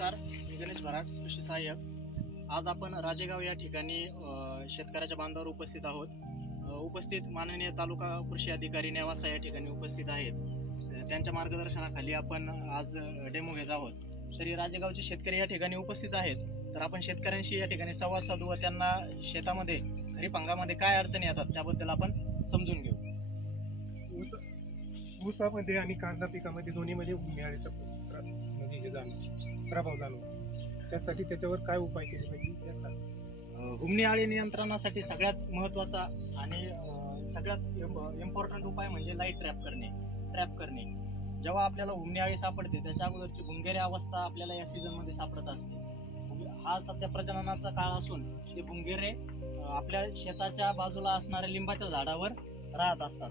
नमस्कार मी गणेश भराट कृषी सहाय्यक. आज आपण राजेगाव या ठिकाणी शेतकऱ्याच्या बांधावर उपस्थित आहोत. उपस्थित माननीय तालुका कृषी अधिकारी नेवासा या ठिकाणी उपस्थित आहेत. त्यांच्या मार्गदर्शनाखाली आपण आज डेमो घेत आहोत. तरी राजेगावचे शेतकरी या ठिकाणी उपस्थित आहेत. तर आपण शेतकऱ्यांशी या ठिकाणी संवाद साधू व त्यांना शेतामध्ये खरीप हंगामध्ये काय अडचणी येतात त्याबद्दल आपण समजून घेऊ. ऊस ऊसामध्ये आणि कांदा पिकामध्ये दोन्हीमध्ये उन्हाळ्याचा प्र- म्हणजे हे प्रभाव जाणवतो. त्यासाठी त्याच्यावर काय उपाय केले पाहिजे याचा आळी नियंत्रणासाठी सगळ्यात महत्त्वाचा आणि सगळ्यात इम्पॉर्टंट उपाय म्हणजे लाइट ट्रॅप करणे. ट्रॅप करणे. जेव्हा आपल्याला हुमणी आळी सापडते त्याच्या अगोदरची भुंगेरी अवस्था आपल्याला या सीझनमध्ये सापडत असते. हा सध्या प्रजननाचा काळ असून ते भुंगेरे आपल्या शेताच्या बाजूला असणाऱ्या लिंबाच्या झाडावर राहत असतात.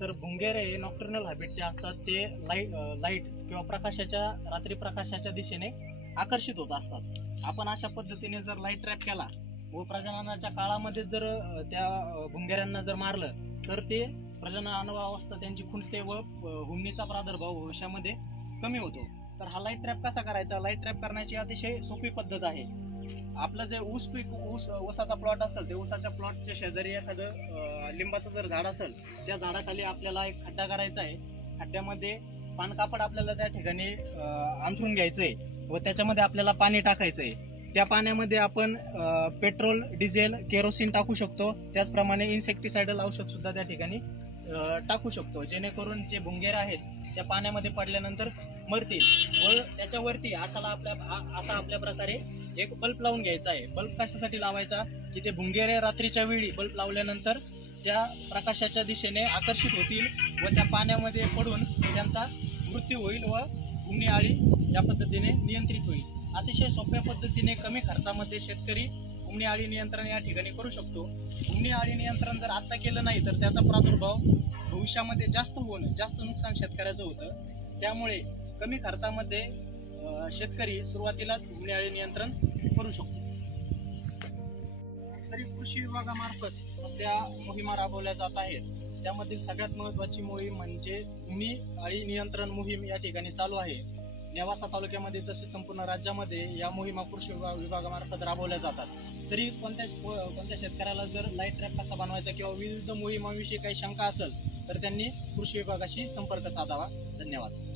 तर भुंगेरे हे नॉक्टर्नल हॅबिटचे असतात ते लाइट लाइट किंवा प्रकाशाच्या रात्री प्रकाशाच्या दिशेने आकर्षित होत असतात. आपण अशा पद्धतीने जर लाइट ट्रॅप केला व प्रजननाच्या काळामध्ये जर त्या भुंगेऱ्यांना जर मारलं तर ते प्रजनन अवस्था त्यांची खुंटते व हुमणीचा प्रादुर्भाव भविष्यामध्ये कमी होतो. तर हा लाइट ट्रॅप कसा करायचा? लाइट ट्रॅप करण्याची अतिशय सोपी पद्धत आहे. आपलं जे ऊस पीक ऊस ऊसाचा प्लॉट असेल ते ऊसाच्या प्लॉटच्या शेजारी एखादं लिंबाचं जर झाड असेल त्या झाडाखाली आपल्याला एक खड्डा करायचा आहे. खड्ड्यामध्ये पानकापड आपल्याला त्या ठिकाणी अंथरून घ्यायचं आहे व त्याच्यामध्ये आपल्याला पाणी टाकायचं आहे त्या पाण्यामध्ये आपण पेट्रोल डिझेल केरोसिन टाकू शकतो. त्याचप्रमाणे इन्सेक्टिसायडल औषधसुद्धा त्या ठिकाणी टाकू शकतो. जेणेकरून जे भुंगेर आहेत त्या पाण्यामध्ये पडल्यानंतर मरतील व त्याच्यावरती असाला आपल्या असा आपल्या प्रकारे एक बल्ब लावून घ्यायचा आहे. बल्ब कशासाठी लावायचा? की ते भुंगेरे रात्रीच्या वेळी बल्ब लावल्यानंतर त्या प्रकाशाच्या दिशेने आकर्षित होतील व त्या पाण्यामध्ये पडून त्यांचा मृत्यू होईल व भूमी आळी या पद्धतीने नियंत्रित होईल. अतिशय सोप्या पद्धतीने कमी खर्चामध्ये शेतकरी भूमी आळी नियंत्रण या ठिकाणी करू शकतो. भूमी आळी नियंत्रण जर आत्ता केलं नाही तर त्याचा प्रादुर्भाव भविष्यामध्ये जास्त होऊन जास्त नुकसान शेतकऱ्याचं होतं. त्यामुळे कमी खर्चामध्ये शेतकरी सुरुवातीलाच भूमी आळी नियंत्रण करू शकतो. तरी कृषी विभागामार्फत सध्या मोहिमा राबवल्या जात आहेत. त्यामधील सगळ्यात महत्त्वाची मोहीम म्हणजे भूमी आळी नियंत्रण मोहीम या ठिकाणी चालू आहे. नेवासा तालुक्यामध्ये तसेच संपूर्ण राज्यामध्ये या मोहिमा कृषी विभाग विभागामार्फत राबवल्या जातात. तरी कोणत्या कोणत्या शेतकऱ्याला जर लाइट ट्रॅप कसा बनवायचा किंवा विविध मोहिमांविषयी काही शंका असेल तर त्यांनी कृषी विभागाशी संपर्क साधावा. धन्यवाद.